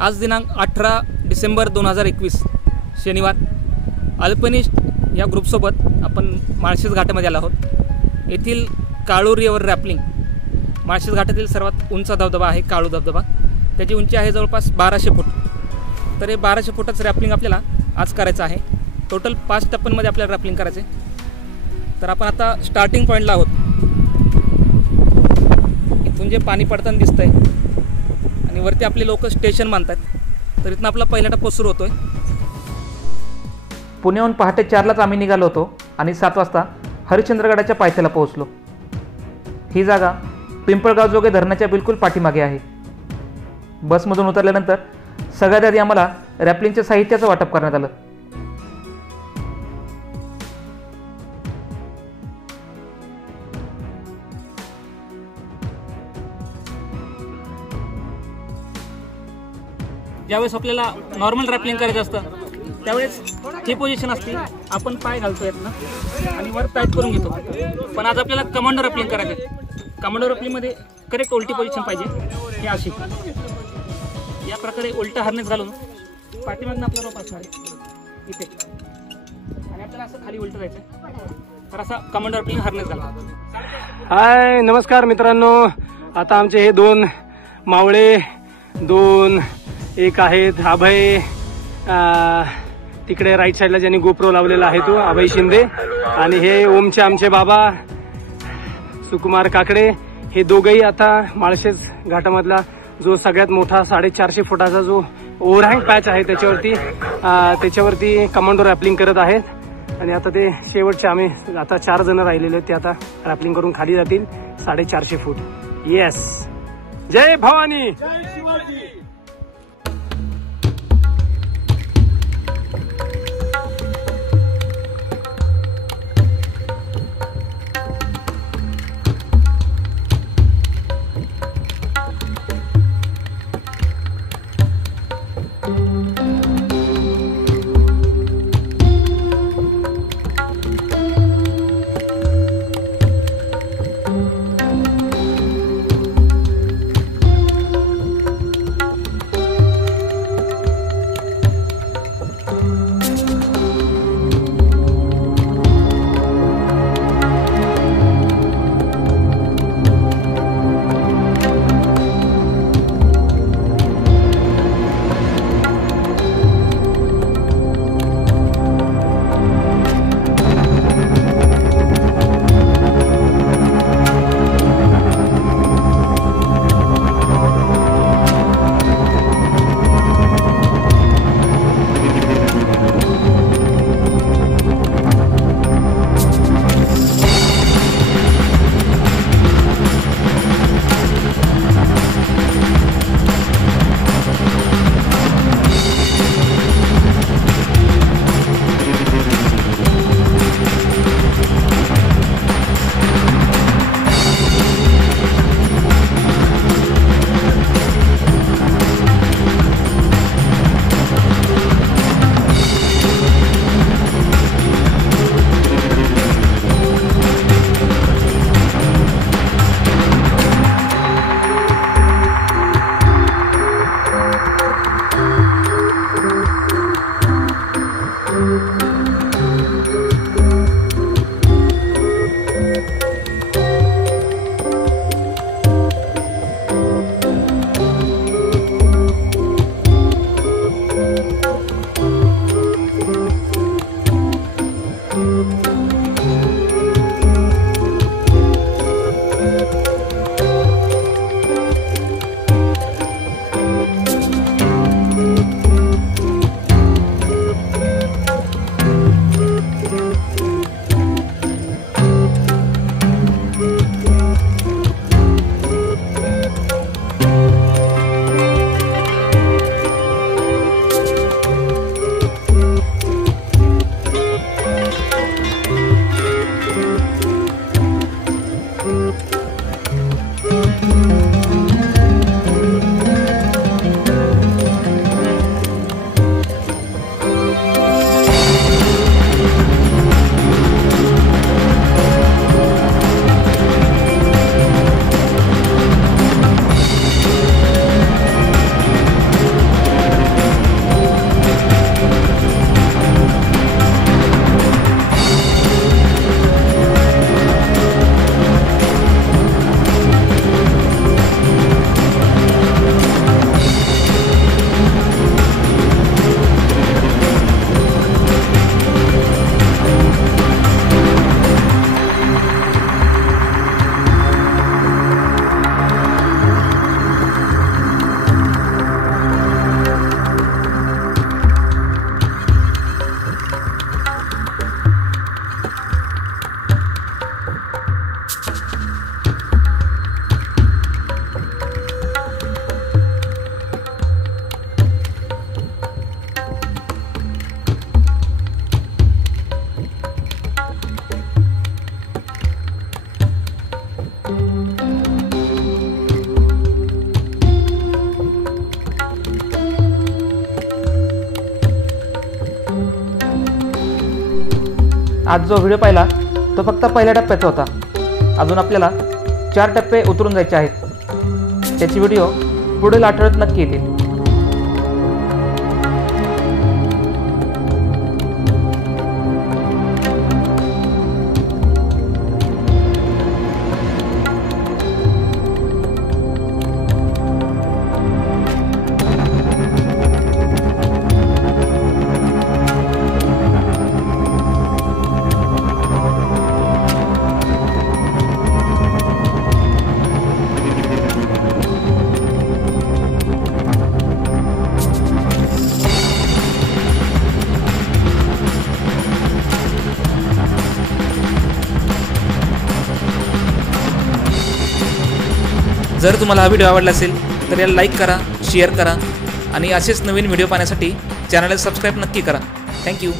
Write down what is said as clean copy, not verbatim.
आज दिनांक 18 डिसेंबर 2021 शनिवार अल्पिनिस्ट या ग्रुपसोबत आपण माळशेज घाटामध्ये आलो आहोत। येथील काळू रिव्हर रॅपलिंग माळशेज घाटातील सर्वात उंच धबधबा आहे काळू धबधबा। त्याची उंची आहे जवळपास 1200 फूट। तर हे 1200 फुटाचं रॅपलिंग आपल्याला आज करायचं आहे। टोटल 5 टप्प्यांमध्ये आपल्याला रॅपलिंग करायचं आहे। तर आपण आता स्टार्टिंग पॉईंटला आहोत। इथून जे पाणी पडताना दिसतंय आणि वरती आपले लोक स्टेशन बांधतात। तर इथून आपला पहिला टप्पा सुरू होतोय। पुण्याहून पहाटे 4लाच आम्ही निघालो होतो आणि 7 वाजता हरिश्चंद्रगडाच्या पायथ्याला पोहोचलो। ही जागा पिंपळगाव जोगे धरणाच्या बिलकुल पाठीमागे आहे। बसमधून उतरल्यानंतर सगळ्यात आधी आम्हाला रॅपलिंगच्या साहित्याचं वाटप करण्यात आलं। ज्यावेळेस आपल्याला नॉर्मल रॅपलिंग करायचं असतं त्यावेळेस ही पोझिशन असते, आपण पाय घालतो यातनं आणि वर टाईट करून घेतो। पण आज आपल्याला कमांडो रॅपलिंग करायचं आहे। कमांडो रॅपलिंगमध्ये करेक्ट उलटी पोझिशन पाहिजे। हे अशी या प्रकारे उलटा हार्नेस घालून पाठीमागनं आपला रोप असणार आहे इथे आणि आपल्याला असं खाली उलटं जायचं। तर असा कमांडो रॅपलिंग हार्नेस घाला। हाय नमस्कार मित्रांनो, आता आमचे हे 2 मावळे 2 एक आहेत अभय, तिकडे राईट साईडला ज्यांनी गोप्रो लावलेला आहे तो अभय शिंदे, आणि हे ओमचे आमचे बाबा सुकुमार काकडे। हे दोघंही आता माळशेज घाटामधला जो सगळ्यात मोठा 450 फुटाचा जो ओव्हरहँग पॅच आहे त्याच्यावरती कमांडो रॅपलिंग करत आहेत। आणि आता ते शेवटचे आम्ही आता 4 जण राहिलेले आहेत, ते आता रॅपलिंग करून खाली जातील 450 फूट। येस, जय भवानी। आज जो व्हिडिओ पाहिला तो फक्त पहिल्या टप्प्याचा होता. अजून आपल्याला 4 टप्पे उतरून जायचे आहेत. त्याची व्हिडिओ पुढील आठवड्यात नक्की येतील. जर तुम्हाला हा व्हिडिओ आवडला असेल तर याला लाईक करा, शेअर करा आणि असेच नवीन व्हिडिओ पाहण्यासाठी चॅनलला सबस्क्राईब नक्की करा. थँक्यू.